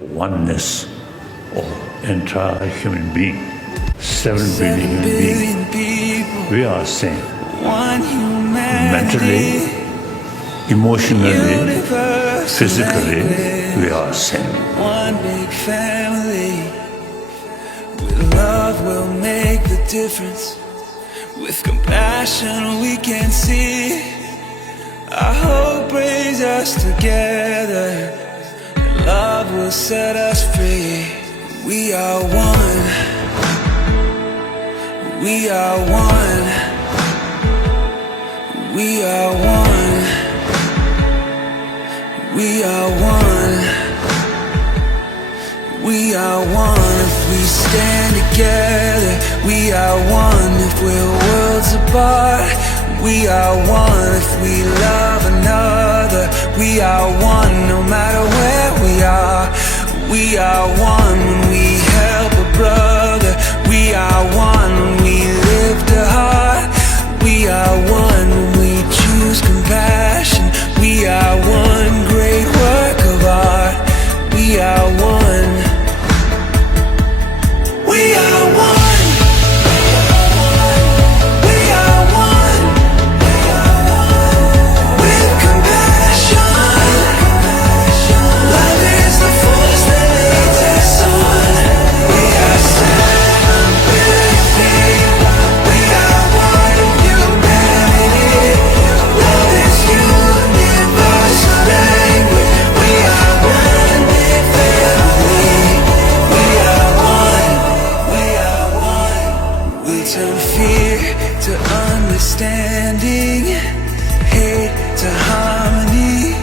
oneness of entire human being. 7 billion human beings. We are same. Mentally, emotionally, physically, we are same. One big family. With love we'll make the difference. With compassion we can see. Our hope brings us together. And love will set us free. We are one. We are one. We are one. We are one. We are one. If we stand together, we are one. If we're worlds apart, we are one. If we love another, we are one. No matter where we are one. When we help a brother, we are one. When we lift a heart, we are one. When we choose compassion, we are one. Great work of art, we are one. We are one. We are one. With compassion, love is the force that leads us on. We are 7 billion people. We are one in humanity. Love is universal language. We are one big family. We are one. We are one. We turn fear to understanding, hate to harmony.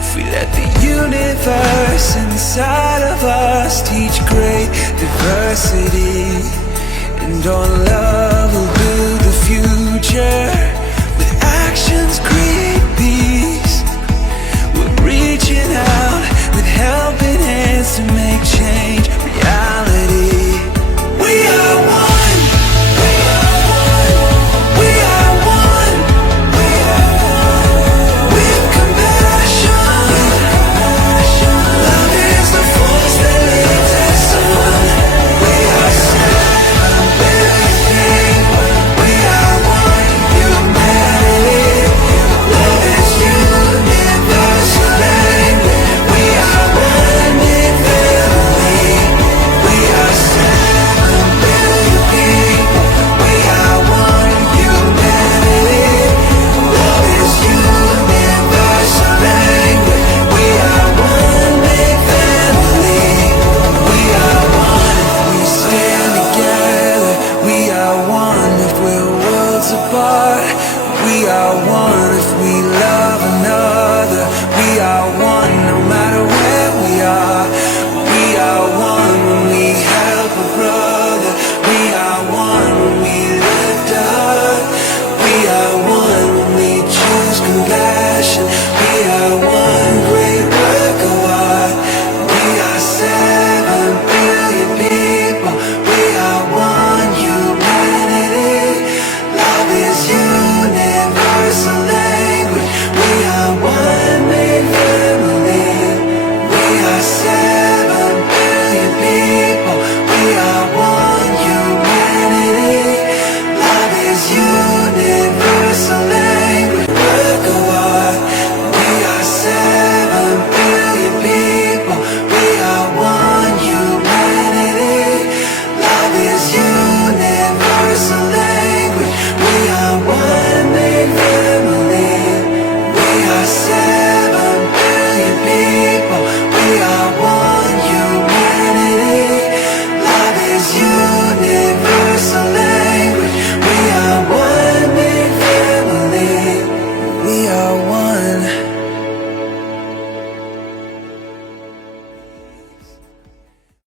If we let the universe inside of us teach great diversity, and on love we'll build the future.